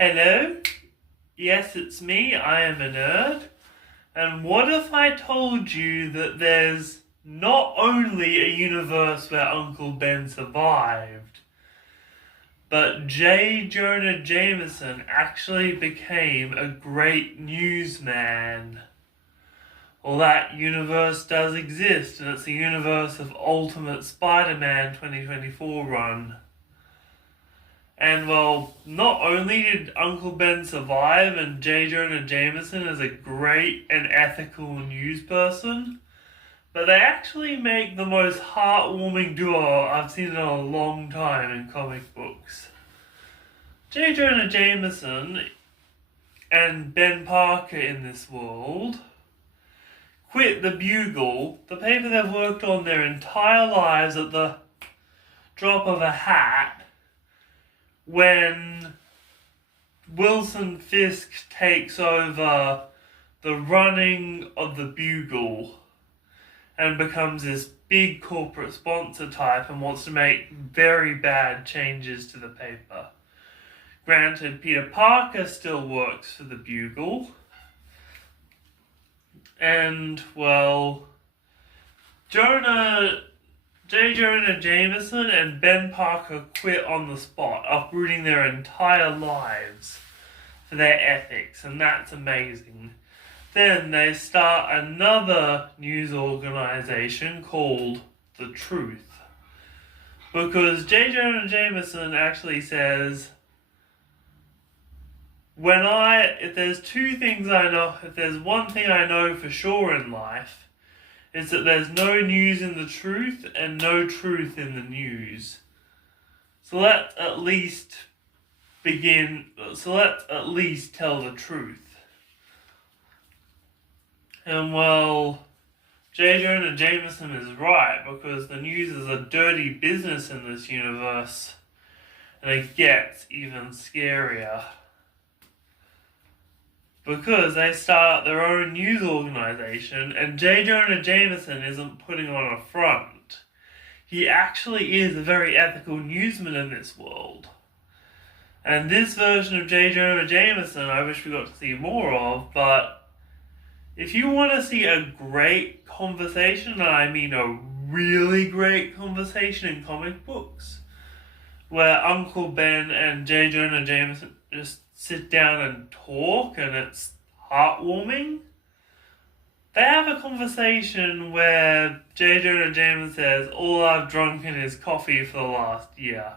Hello? Yes, it's me, I am a nerd. And what if I told you that there's not only a universe where Uncle Ben survived, but Jonah Jameson actually became a great newsman? Well, that universe does exist, and it's the universe of Ultimate Spider-Man 2024 run. And well, not only did Uncle Ben survive, and Jonah Jameson is a great and ethical news person, but they actually make the most heartwarming duo I've seen in a long time in comic books. Jonah Jameson and Ben Parker in this world quit the Bugle, the paper they've worked on their entire lives, at the drop of a hat, when Wilson Fisk takes over the running of the Bugle and becomes this big corporate sponsor type and wants to make very bad changes to the paper. Granted, Peter Parker still works for the Bugle, and, well, Jonah Jameson and Ben Parker quit on the spot, uprooting their entire lives for their ethics, and that's amazing. Then they start another news organization called The Truth, because Jonah Jameson actually says, if there's two things I know, if there's one thing I know for sure in life, is that there's no news in the truth and no truth in the news. So let's at least tell the truth. And well, Jonah Jameson is right, because the news is a dirty business in this universe, and it gets even scarier. Because they start their own news organization, and Jonah Jameson isn't putting on a front. He actually is a very ethical newsman in this world. And this version of Jonah Jameson, I wish we got to see more of, but if you want to see a great conversation, and I mean a really great conversation in comic books, where Uncle Ben and Jonah Jameson just sit down and talk, and it's heartwarming. They have a conversation where Jonah Jameson says, all I've drunken is coffee for the last year.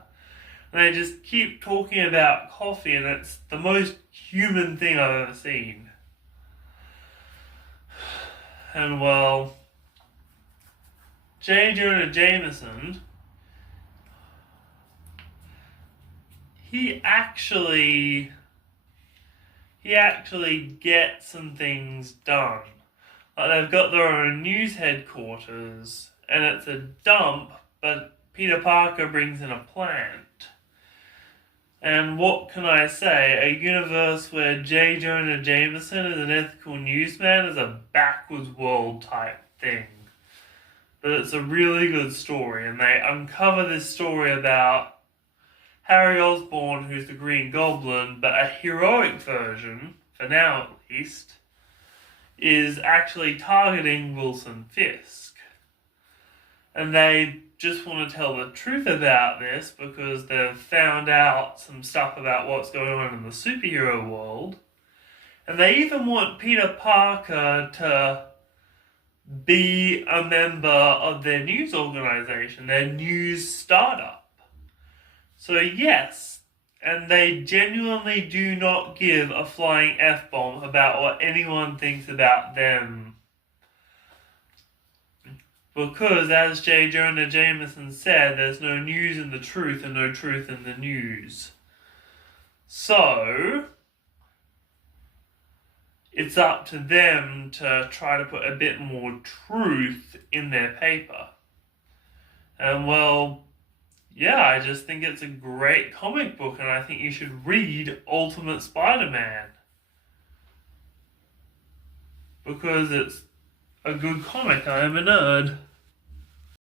And they just keep talking about coffee, and it's the most human thing I've ever seen. And well, Jonah Jameson, he actually gets some things done. Like, they've got their own news headquarters, and it's a dump, but Peter Parker brings in a plant. And what can I say? A universe where Jonah Jameson is an ethical newsman is a backwards world type thing. But it's a really good story, and they uncover this story about Harry Osborn, who's the Green Goblin, but a heroic version, for now at least, is actually targeting Wilson Fisk. And they just want to tell the truth about this because they've found out some stuff about what's going on in the superhero world. And they even want Peter Parker to be a member of their news organization, their news startup. So yes, and they genuinely do not give a flying F-bomb about what anyone thinks about them. Because, as Jonah Jameson said, there's no news in the truth and no truth in the news. So, it's up to them to try to put a bit more truth in their paper. And well, yeah, I just think it's a great comic book, and I think you should read Ultimate Spider-Man. Because it's a good comic. I am a nerd.